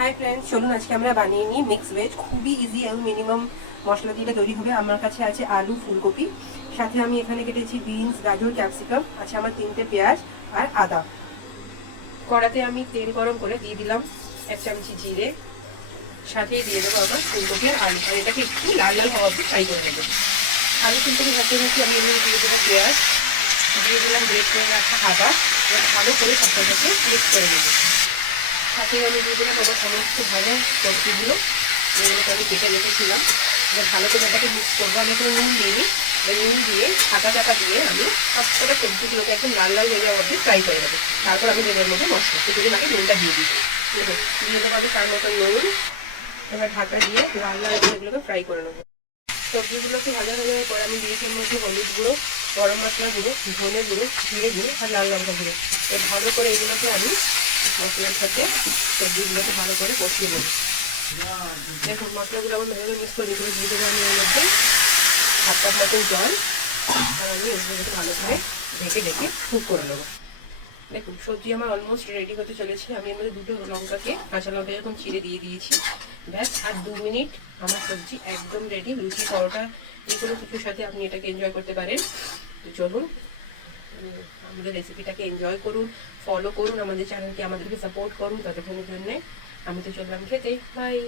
Hi friends, চলুন আজকে আমরা বানিয়ে নিই মিক্স ভেজ। খুবই ইজি এবং মিনিমাম মশলা দিয়ে তৈরি হবে। আমার কাছে আছে আলু, ফুলকপি, সাথে আমি এখানে কেটেছি বিনস, গাজর, ক্যাপসিকাম, আছে আমার 3টে পেঁয়াজ আর আদা। কড়াতে আমি তেল গরম করে দিয়ে দিলাম 1 চামচি জিরে, সাথে দিয়ে দেবো আবার ফুলকপি আর আলু, আর এটাকে একটু লাল লাল হওয়া অবধি ফ্রাই করে নেবো। আলু ফুলকপি ভাজতে ভাজতে আমি এমনি দিয়ে দেবো পেঁয়াজ, দিয়ে দিলাম গ্রেট করে রাখা আদা, ভালো করে সবটাকে মিক্স করে নেবো। সাথে আমি দিয়ে দিলাম আমার সমস্ত ভাজা সবজিগুলো, যেগুলোকে আমি কেটে রেখেছিলাম। এবার ভালো করে এটাকে মিক্স করবো। আমি এখানে নুন দিয়ে নিই, নুন দিয়ে ছাকা দিয়ে আমি সবকটা সবজিগুলোকে একদম লাল লাল হয়ে যাওয়া অবধি ফ্রাই করে দেবো। তারপর আমি দেবো মধ্যে মশলা, কিছুদিন আগে নুনটা দিয়ে দিই। দিয়ে দেবো আমি তার মতো নুন। এবার ঢাকা দিয়ে লাল লাল করে এগুলোকে ফ্রাই করে নেবো। সবজিগুলোকে ভাজা হয়ে যাওয়ার পর আমি দিয়েছি এর মধ্যে হলুদ গুঁড়ো, গরম মশলা গুঁড়ো, ধনে গুঁড়ো, জিরে গুঁড়ো আর লাল লঙ্কা গুঁড়ো। এবার ভালো করে এগুলোকে আমি মশলার সাথে সবজিগুলোকে ভালো করে কষিয়ে নেব। দেখুন মশলাগুলো আমার ভালো মিক্স করে দিয়ে দেবো আমি এর মধ্যে 1 কাপ মতন জল, আর আমি এগুলোকে ভালো করে ঢেকে কুক করে নেবো। দেখুন সবজি আমার অলমোস্ট রেডি হতে চলেছে। আমি এর মধ্যে 2টো লঙ্কাকে কাঁচা লঙ্কা যখন চিড়ে দিয়ে দিয়েছি। ব্যাস আর 2 মিনিট আমার সবজি একদম রেডি। লুচি, পরোটা, যে কোনো কিছুর সাথে আপনি এটাকে এনজয় করতে পারেন। তো চলুন আমাদের রেসিপিটাকে এনজয় করুন, ফলো করুন আমাদের চ্যানেলকে, আমাদেরকে সাপোর্ট করুন। ততক্ষণের জন্যে আমি তো চললাম খেতে। বাই।